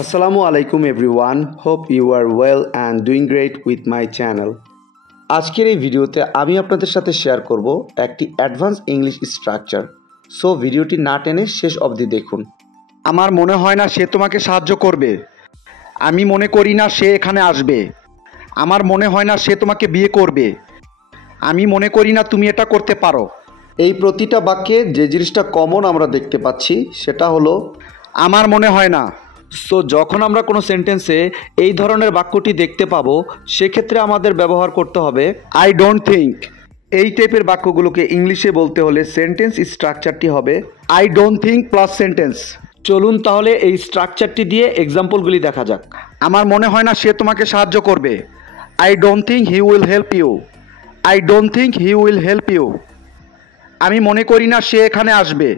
Assalamu alaikum everyone. Hope you are well and doing great with my channel. আজকের এই ভিডিওতে আমি আপনাদের সাথে শেয়ার করব একটি অ্যাডভান্স ইংলিশ স্ট্রাকচার। সো ভিডিওটি না টেনে শেষ অবধি দেখুন। আমার মনে হয় না সে তোমাকে সাহায্য করবে। আমি মনে করি না সে এখানে আসবে। আমার মনে হয় না সে তোমাকে বিয়ে করবে। আমি মনে করি না তুমি এটা করতে পারো। এই প্রতিটা বাক্যে যে জিনিসটা কমন আমরা দেখতে পাচ্ছি সেটা হলো আমার মনে হয় না। সো যখন আমরা কোনো সেন্টেন্সে এই ধরনের বাক্যটি দেখতে পাবো সেক্ষেত্রে আমাদের ব্যবহার করতে হবে আই ডোন্ট থিঙ্ক। এই টাইপের বাক্যগুলোকে ইংলিশে বলতে হলে সেন্টেন্স স্ট্রাকচারটি হবে I don't think plus sentence. চলুন তাহলে এই স্ট্রাকচারটি দিয়ে এক্সাম্পলগুলি দেখা যাক। আমার মনে হয় না সে তোমাকে সাহায্য করবে। I don't think he will help you. I don't think he will help you. আমি মনে করি না সে এখানে আসবে।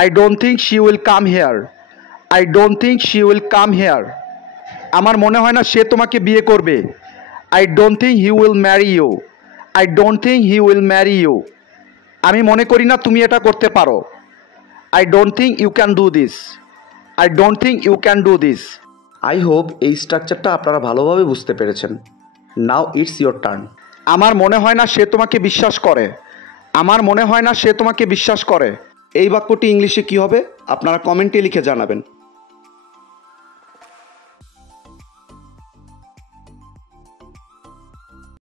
I don't think she will come here. I don't think she will come here. আমার মনে হয় না সে তোমাকে বিয়ে করবে। I don't think he will marry you. I don't think he will marry you. আমি মনে করি না তুমি এটা করতে পারো। I don't think you can do this. I don't think you can do this. I hope এই স্ট্রাকচারটা আপনারা ভালোভাবে বুঝতে পেরেছেন। Now it's your turn. আমার মনে হয় না সে তোমাকে বিশ্বাস করে। আমার মনে হয় না সে তোমাকে বিশ্বাস করে। এই বাক্যটি ইংলিশে কী হবে আপনারা কমেন্টে লিখে জানাবেন।